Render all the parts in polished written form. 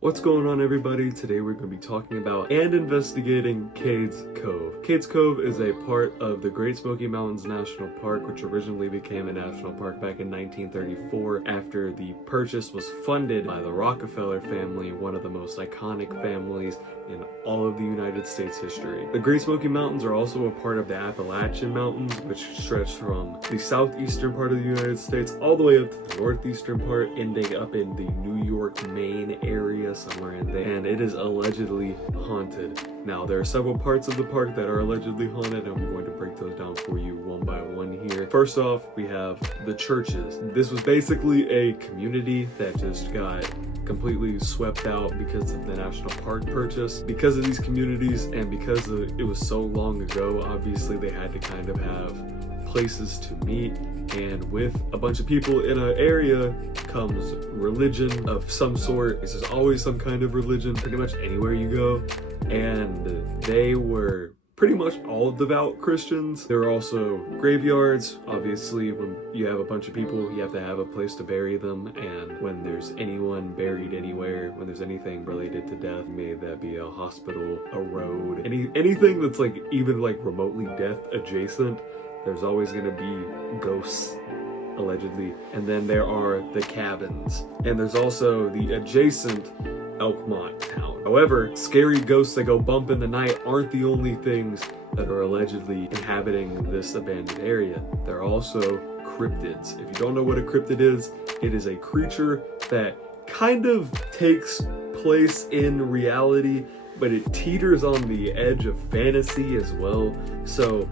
What's going on, everybody? Today we're going to be talking about and investigating Cades Cove. Cades Cove is a part of the Great Smoky Mountains National Park, which originally became a national park back in 1934 after the purchase was funded by the Rockefeller family, one of the most iconic families in all of the United States history. The Great Smoky Mountains are also a part of the Appalachian Mountains, which stretch from the southeastern part of the United States all the way up to the northeastern part, ending up in the New York, Maine area, somewhere in there, and it is allegedly haunted. Now, there are several parts of the park that are allegedly haunted, and I'm going to break those down for you one by one here. First off, we have the churches. This was basically a community that just got completely swept out because of the national park purchase. Because of these communities and because it was so long ago, obviously they had to kind of have places to meet, and with a bunch of people in an area comes religion of some sort. There's always some kind of religion pretty much anywhere you go, and they were pretty much all devout Christians. There are also graveyards. Obviously, when you have a bunch of people, you have to have a place to bury them, and when there's anyone buried anywhere, when there's anything related to death, may that be a hospital, a road, anything that's like even like remotely death adjacent, there's always going to be ghosts, allegedly. And then there are the cabins, and there's also the adjacent Elkmont town. However, scary ghosts that go bump in the night aren't the only things that are allegedly inhabiting this abandoned area. There are also cryptids. If you don't know what a cryptid is, it is a creature that kind of takes place in reality, but it teeters on the edge of fantasy as well. So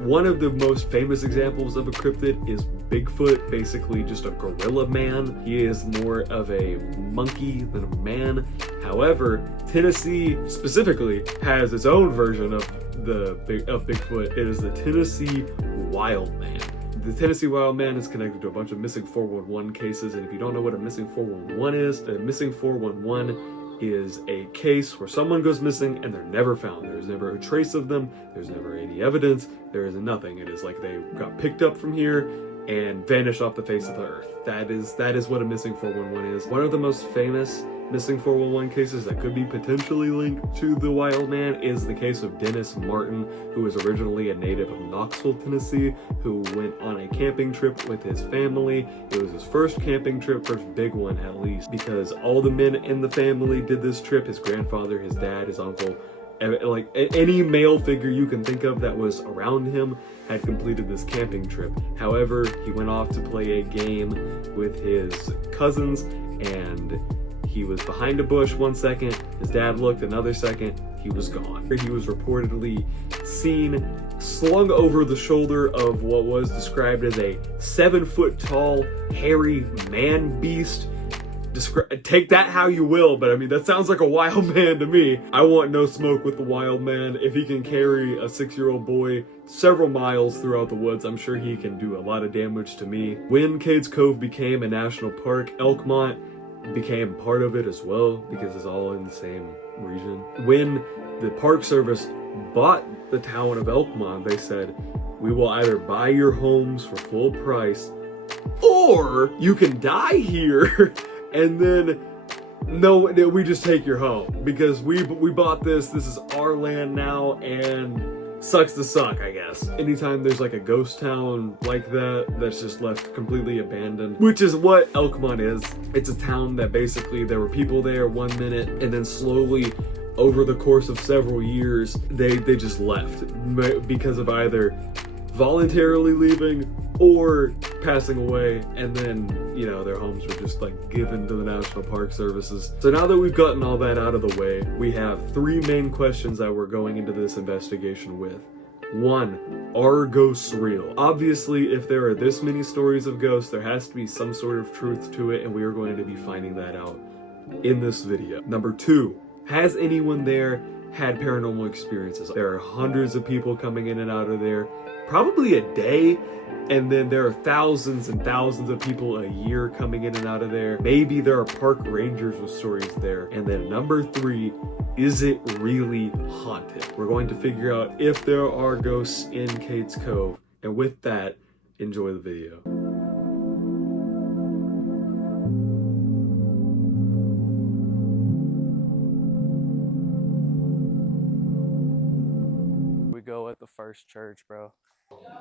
one of the most famous examples of a cryptid is Bigfoot, basically just a gorilla man. He is more of a monkey than a man. However, Tennessee specifically has its own version of Bigfoot. It is the Tennessee Wild Man. The Tennessee Wild Man is connected to a bunch of missing 411 cases, and if you don't know what a missing 411 is, a missing 411 is a case where someone goes missing and they're never found. There's never a trace of them. There's never any evidence. There is nothing. It is like they got picked up from here and vanished off the face of the earth. That is what a missing 411 is. One of the most famous missing 411 cases that could be potentially linked to the Wild Man is the case of Dennis Martin, who was originally a native of Knoxville, Tennessee, who went on a camping trip with his family. It was his first camping trip, first big one at least, because all the men in the family did this trip. His grandfather, his dad, his uncle, like any male figure you can think of that was around him had completed this camping trip. However, he went off to play a game with his cousins, and he was behind a bush 1 second, his dad looked another second, he was gone. He was reportedly seen slung over the shoulder of what was described as a 7-foot tall, hairy man beast. Take that how you will, but I mean, that sounds like a wild man to me. I want no smoke with the wild man. If he can carry a 6-year-old boy several miles throughout the woods, I'm sure he can do a lot of damage to me. When Cades Cove became a national park, Elkmont became part of it as well, because it's all in the same region. When the Park Service bought the town of Elkmont, they said, we will either buy your homes for full price, or you can die here. And then, no, we just take your home because we bought this is our land now, and sucks to suck, I guess. Anytime there's like a ghost town like that's just left completely abandoned, which is what Elkmont is. It's a town that basically there were people there 1 minute, and then slowly over the course of several years, they just left because of either voluntarily leaving or passing away, and then, you know, their homes were just like given to the National Park Services. So now that we've gotten all that out of the way, we have 3 main questions that we're going into this investigation with. 1, are ghosts real? Obviously, if there are this many stories of ghosts, there has to be some sort of truth to it, and we are going to be finding that out in this video. Number 2, has anyone there had paranormal experiences? There are hundreds of people coming in and out of there, probably a day, and then there are thousands and thousands of people a year coming in and out of there. Maybe there are park rangers with stories there. And then number 3, is it really haunted? We're going to figure out if there are ghosts in Cades Cove. And with that, enjoy the video. the first church, bro.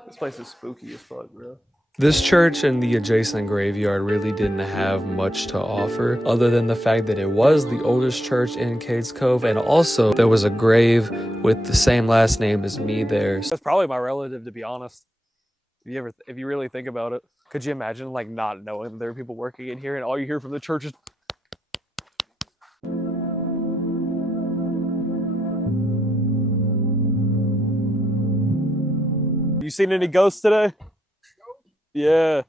This place is spooky as fuck, bro. This church and the adjacent graveyard really didn't have much to offer other than the fact that it was the oldest church in Cades Cove, and also there was a grave with the same last name as me there. That's probably my relative, to be honest. If you really think about it. Could you imagine like not knowing there are people working in here and all you hear from the church is You seen any ghosts today? Yeah.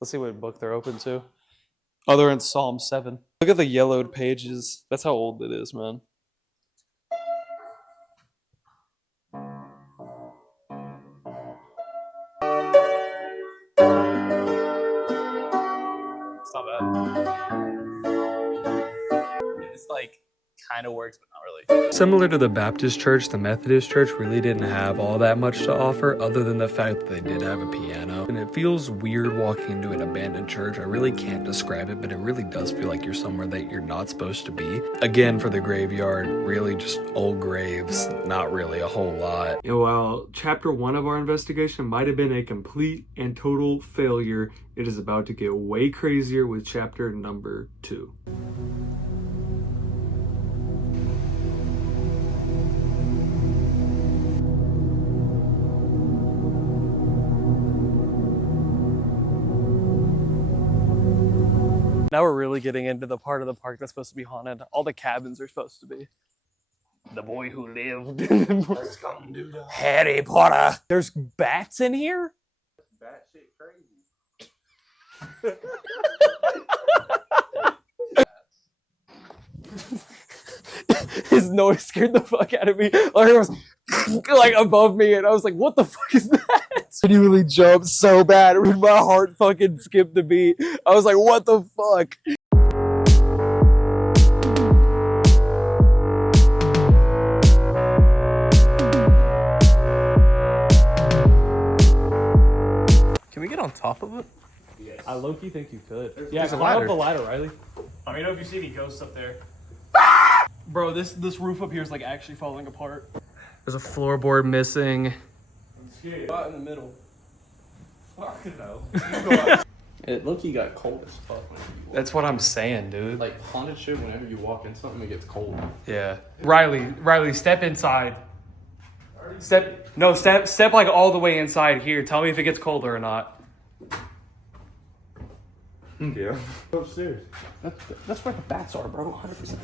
Let's see what book they're open to. Oh, they're in Psalm 7. Look at the yellowed pages. That's how old it is, man. It's not bad. It's like kind of works, but not really. Similar to the Baptist church, the Methodist church really didn't have all that much to offer other than the fact that they did have a piano. And it feels weird walking into an abandoned church. I really can't describe it, but it really does feel like you're somewhere that you're not supposed to be. Again, for the graveyard, really just old graves, not really a whole lot. And while chapter 1 of our investigation might have been a complete and total failure, it is about to get way crazier with chapter number 2. Now we're really getting into the part of the park that's supposed to be haunted. All the cabins are supposed to be. The boy who lived. Harry Potter. There's bats in here? Bat shit crazy. His noise scared the fuck out of me. Like, it was like above me, and I was like, what the fuck is that? I genuinely jumped so bad. My heart fucking skipped the beat. I was like, what the fuck? Can we get on top of it? Yes. I low-key think you could. There's a climb ladder. up the ladder, Riley. Let me know if you see any ghosts up there. Bro, this roof up here is like actually falling apart. There's a floorboard missing. I'm scared. Spot in the middle. Fuck no. It look-y got cold as fuck whenever you walk. That's what I'm saying, dude. Like haunted shit, whenever you walk in something, it gets cold. Yeah. Riley, step inside. Step like all the way inside here. Tell me if it gets colder or not. Yeah. Upstairs. That's where the bats are, bro. 100%.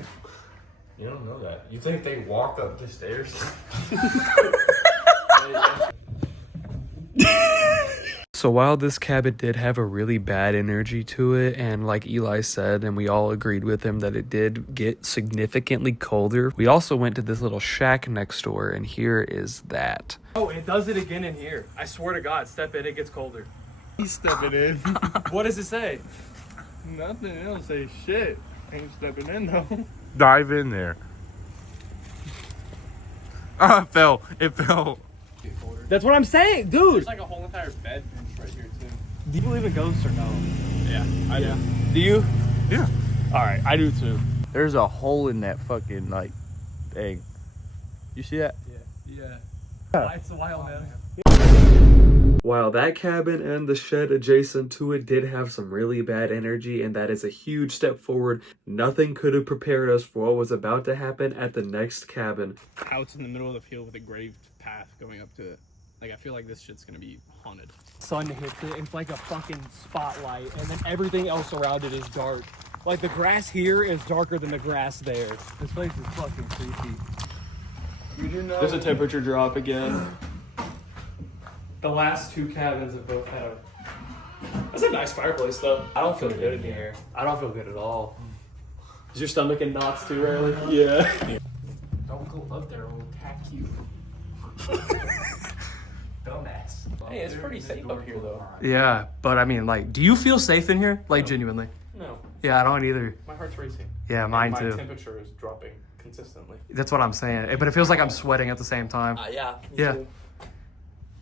You don't know that. You think they walk up the stairs? So while this cabin did have a really bad energy to it, and like Eli said, and we all agreed with him that it did get significantly colder, we also went to this little shack next door, and here is that. Oh, it does it again in here. I swear to God, step in, it gets colder. He's stepping in. What does it say? Nothing. It don't say shit. Ain't stepping in though. Dive in there. Ah, it fell. It fell. That's what I'm saying, dude. There's like a whole entire bed bench right here too. Do you believe in ghosts or no? Yeah, I do. Do you? Yeah. All right, I do too. There's a hole in that fucking like thing. You see that? Yeah. It's a while, man. While that cabin and the shed adjacent to it did have some really bad energy, and that is a huge step forward, nothing could have prepared us for what was about to happen at the next cabin. Out in the middle of the field with a graved path going up to it. Like, I feel like this shit's gonna be haunted. Sun hits it, it's like a fucking spotlight, and then everything else around it is dark. Like the grass here is darker than the grass there. This place is fucking creepy. You do know. There's a temperature drop again. The last two cabins have both had a... That's a nice fireplace though. I don't feel good in here. I don't feel good at all. Is your stomach in knots too, Riley? Yeah. Don't go up there, we'll attack you. Dumbass. Hey, it's pretty safe up here though. Yeah, but I mean, like, do you feel safe in here? Like, genuinely? No. Yeah, I don't either. My heart's racing. Yeah, mine My too. temperature is dropping consistently. That's what I'm saying. But it feels like I'm sweating at the same time. Yeah. Yeah.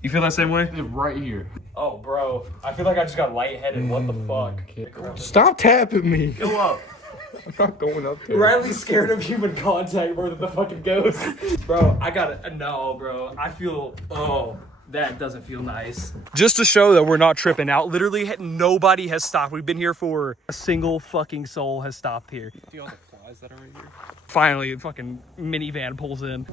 You feel that same way? Right here. Oh, bro. I feel like I just got lightheaded. What the fuck? Stop tapping me. Go up. I'm not going up there. Riley's scared of human contact more than the fucking ghost. Bro, I gotta, no, bro. I feel, oh, that doesn't feel nice. Just to show that we're not tripping out, literally nobody has stopped. We've been here for a single fucking soul has stopped here. See all the flies that are right here? Finally, a fucking minivan pulls in.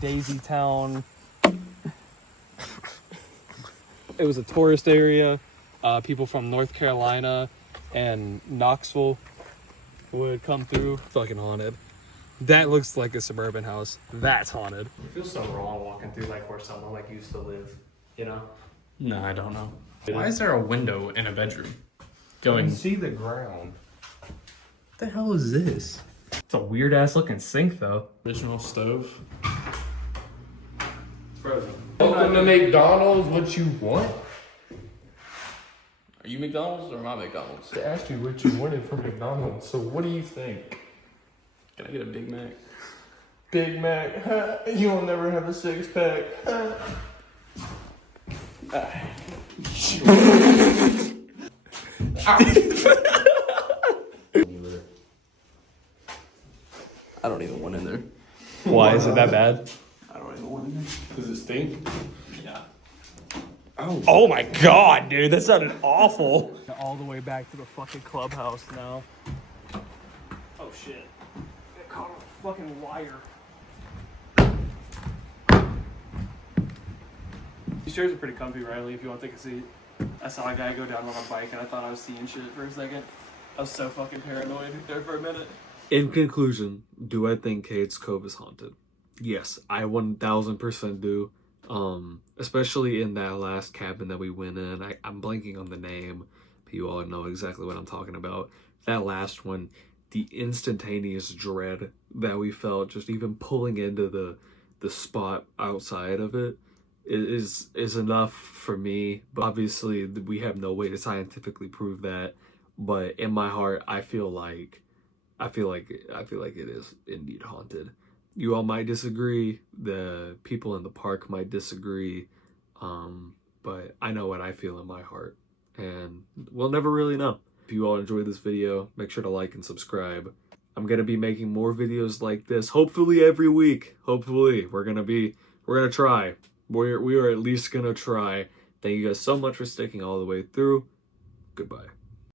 Daisy Town. It was a tourist area. People from North Carolina and Knoxville would come through. Fucking haunted. That looks like a suburban house. That's haunted. It feels so wrong walking through like where someone like used to live, you know? No, I don't know. Why is there a window in a bedroom? You can see the ground. What the hell is this? It's a weird ass looking sink though. Original stove. Frozen. Welcome to McDonald's. What you want? Are you McDonald's or my McDonald's? I asked you what you wanted from McDonald's. So what do you think? Can I get a Big Mac? Big Mac. Huh? You'll never have a six-pack. Huh? I don't even want in there. Why is it that bad? I don't even want in there. Does it stink? Yeah. Oh my god, dude, that sounded awful. All the way back to the fucking clubhouse now. Oh shit. Got caught on a fucking wire. These chairs are pretty comfy, Riley, if you want to take a seat. I saw a guy go down on a bike and I thought I was seeing shit for a second. I was so fucking paranoid there for a minute. In conclusion, do I think Cades Cove is haunted? Yes, I 1000% do. Especially in that last cabin that we went in. I'm blanking on the name, but you all know exactly what I'm talking about. That last one, the instantaneous dread that we felt just even pulling into the spot outside of it is enough for me. But obviously we have no way to scientifically prove that. But in my heart, I feel like it is indeed haunted. You all might disagree. The people in the park might disagree. But I know what I feel in my heart. And we'll never really know. If you all enjoyed this video, make sure to like and subscribe. I'm going to be making more videos like this, hopefully every week. Hopefully. We're going to try. We are at least going to try. Thank you guys so much for sticking all the way through. Goodbye.